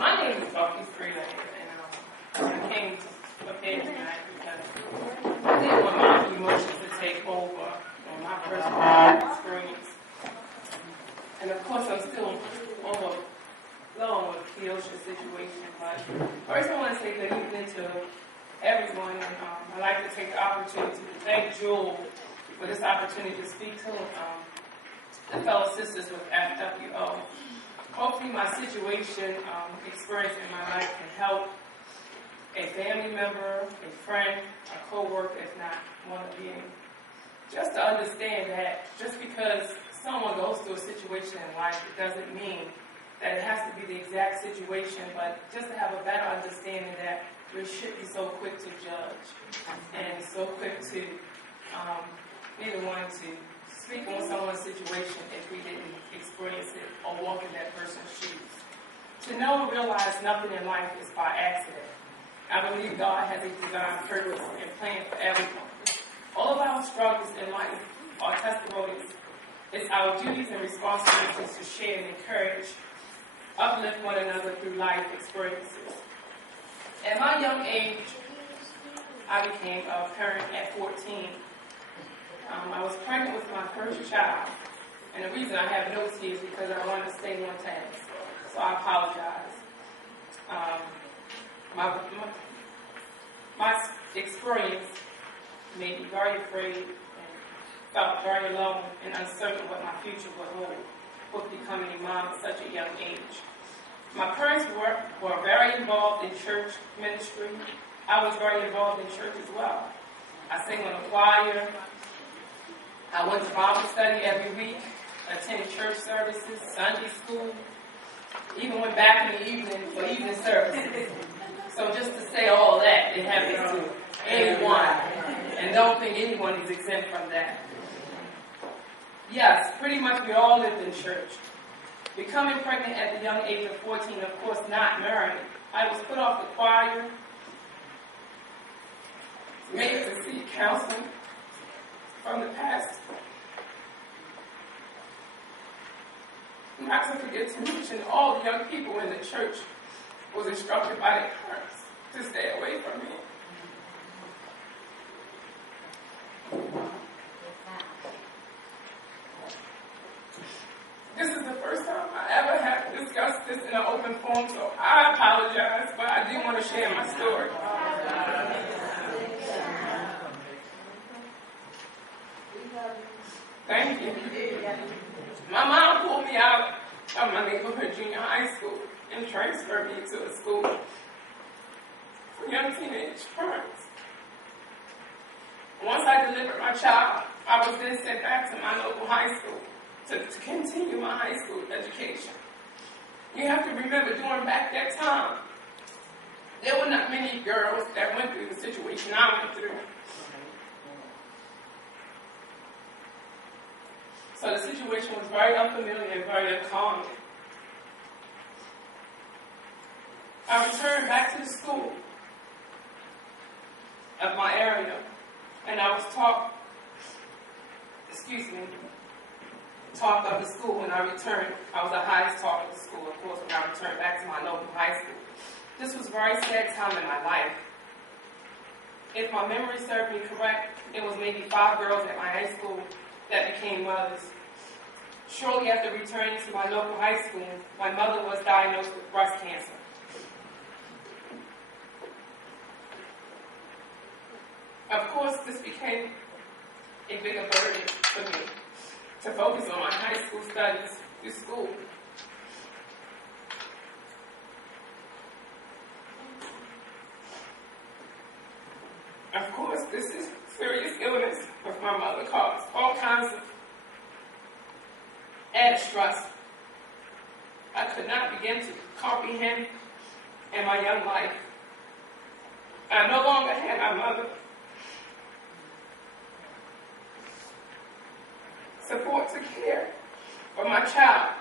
My name is Buffy Freeland, and I came prepared tonight because I didn't want my emotions to take over on my personal experience. And of course, I'm still overblown with the ocean situation. But first, I want to say good evening to everyone, and I'd like to take the opportunity to thank Jewel for this opportunity to speak to the fellow sisters with F.W.O. Hopefully my situation, experience in my life can help a family member, a friend, a co-worker, if not one of you. Just to understand that just because someone goes through a situation in life, it doesn't mean that it has to be the exact situation, but just to have a better understanding that we should be so quick to judge and so quick to be the one to speak on someone's situation if we didn't experience it or walk in that person's shoes. To know and realize nothing in life is by accident. I believe God has a divine purpose and plan for everyone. All of our struggles in life are testimonies. It's our duties and responsibilities to share and encourage, uplift one another through life experiences. At my young age, I became a parent at 14. I was pregnant with my first child, and the reason I have notes here is because I want to stay on task, so I apologize. My experience made me very afraid and felt very alone and uncertain what my future would hold with becoming a mom at such a young age. My parents were very involved in church ministry. I was very involved in church as well. I sang on the choir. I went to Bible study every week, attended church services, Sunday school, even went back in the evening for evening services. So just to say all that, it happens to anyone, and don't think anyone is exempt from that. Yes, pretty much we all lived in church. Becoming pregnant at the young age of 14, of course not married, I was put off the choir, made to seek counseling from the past. Not to forget to mention all the young people in the church was instructed by their parents to stay away from me. This is the first time I ever have discussed this in an open forum, so I apologize, but I do want to share my story. Thank you. My mom pulled me out of my neighborhood junior high school and transferred me to a school for young teenage parents. Once I delivered my child, I was then sent back to my local high school to continue my high school education. You have to remember, during back that time, there were not many girls that went through the situation I went through. So the situation was very unfamiliar and very uncommon. I returned back to the school of my area, and I was talked of the school when I returned. I was the highest talk of the school, of course, when I returned back to my local high school. This was a very sad time in my life. If my memory served me correct, it was maybe 5 girls at my high school that became mothers. Shortly after returning to my local high school, my mother was diagnosed with breast cancer. Of course, this became a bigger burden for me to focus on my high school studies through school. Of course, this is serious illness with my mother caused all kinds of added stress I could not begin to comprehend in my young life. I no longer had my mother support to care for my child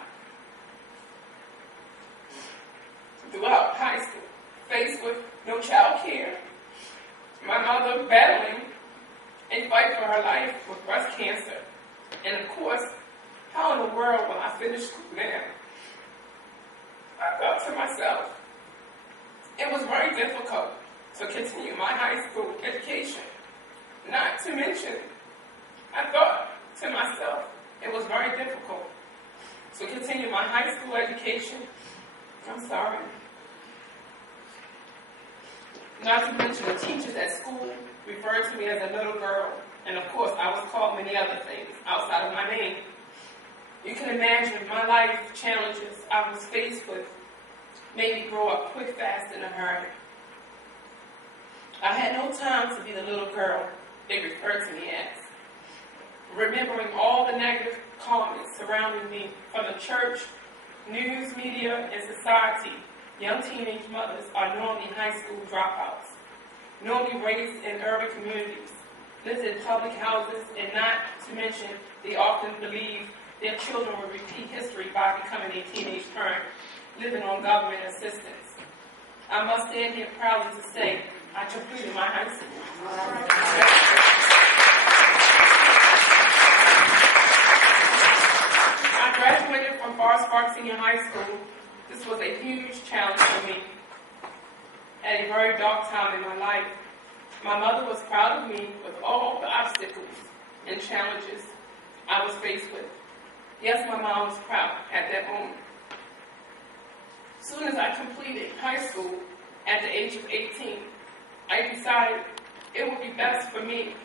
throughout high school, faced with no child care, my mother battling a fight for her life with breast cancer, and of course, how in the world will I finish school now? I thought to myself, It was very difficult to continue my high school education. Not to mention, I thought to myself, it was very difficult to continue my high school education. I'm sorry. Not to mention the teachers at school referred to me as a little girl. And of course, I was called many other things outside of my name. You can imagine my life challenges I was faced with made me grow up quick, fast, in a hurry. I had no time to be the little girl they referred to me as. Remembering all the negative comments surrounding me from the church, news, media, and society, young teenage mothers are normally high school dropouts, normally raised in urban communities, lived in public houses, and not to mention they often believe their children will repeat history by becoming a teenage parent, living on government assistance. I must stand here proudly to say I completed my high school. I graduated from Forest Park Senior High School. This was a huge challenge for me at a very dark time in my life. My mother was proud of me with all the obstacles and challenges I was faced with. Yes, my mom was proud at that moment. As soon as I completed high school at the age of 18, I decided it would be best for me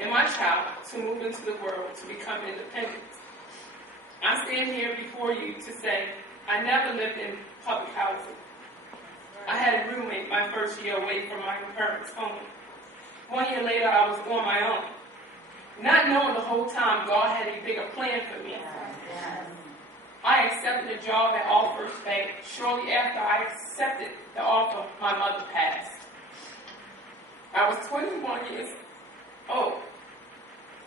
and my child to move into the world to become independent. I stand here before you to say I never lived in public housing. I had a roommate my first year away from my parents' home. 1 year later, I was on my own. Not knowing the whole time God had a bigger plan for me. I accepted a job at All First Bank. Shortly after I accepted the offer, my mother passed. I was 21 years old.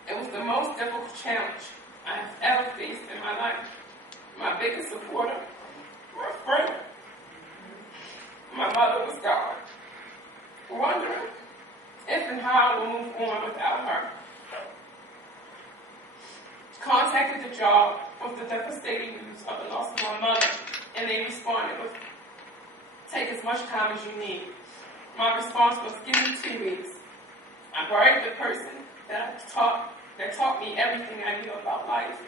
It was the most difficult challenge I have ever faced in my life. My biggest supporter, my friend, my mother was gone. Wondering if and how I will move on without her. Contacted the job with the devastating news of the loss of my mother, and they responded with, take as much time as you need. My response was, give me 2 weeks. I buried the person that taught me everything I knew about life.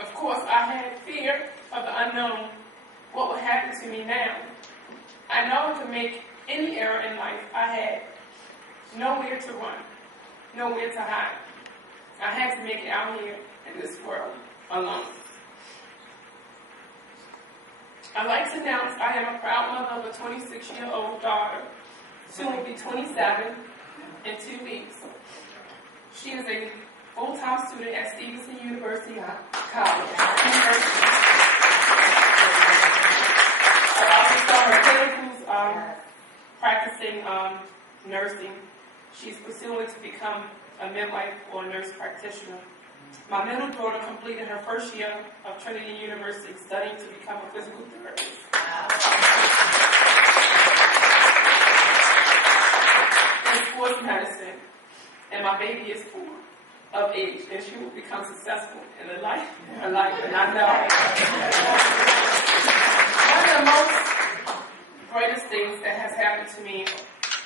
Of course, I had fear of the unknown, what would happen to me now. I know I could make any error in life. I had nowhere to run, nowhere to hide. I had to make it out here in this world alone. I'd like to announce I am a proud mother of a 26-year-old daughter. Soon will be 27 in 2 weeks. She is a full-time student at Stevenson University College. I also saw her clinicals practicing nursing. She's pursuing to become a midwife or a nurse practitioner. My middle daughter completed her first year of Trinity University studying to become a physical therapist. In sports medicine, and my baby is 4 of age, and she will become successful in her life, and I know. One of the most greatest things that has happened to me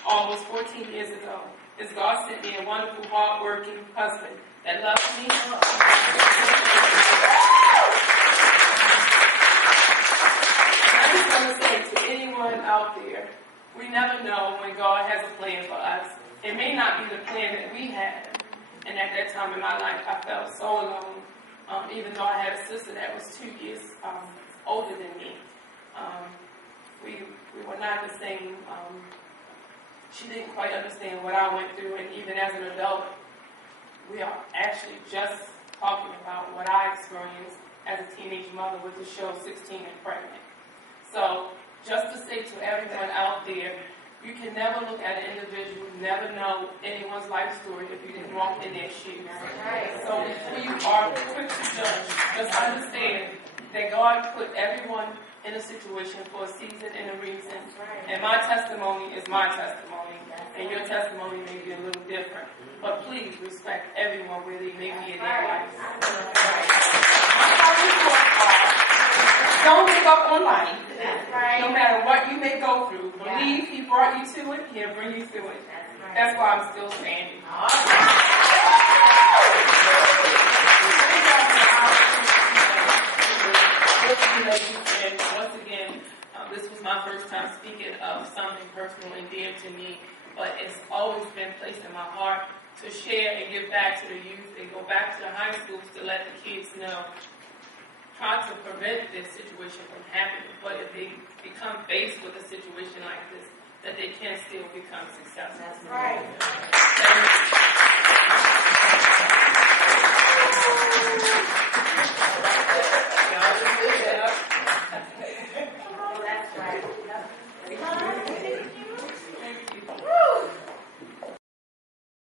almost 14 years ago is God sent me a wonderful, hard-working husband that loves me. I just want to say to anyone out there, we never know when God has a plan for us. It may not be the plan that we had. And at that time in my life, I felt so alone, even though I had a sister that was 2 years older than me. We were not the same. She didn't quite understand what I went through, and even as an adult, we are actually just talking about what I experienced as a teenage mother with the show 16 and Pregnant. So, just to say to everyone out there, you can never look at an individual, never know anyone's life story if you didn't walk in their shoes. So before you are quick to judge, just understand that God put everyone in a situation for a season and a reason. And my testimony is my testimony, and your testimony may be a little different. But please respect everyone where they may be in their life. My don't give up on life. No matter what you may brought you to it, he'll bring you through it. That's why I'm still standing. And once again, this was my first time speaking of something personal and dear to me, but it's always been placed in my heart to share and give back to the youth and go back to the high schools to let the kids know how to prevent this situation from happening. But if they become faced with a situation like this, that they can still become successful. That's right. Thank you.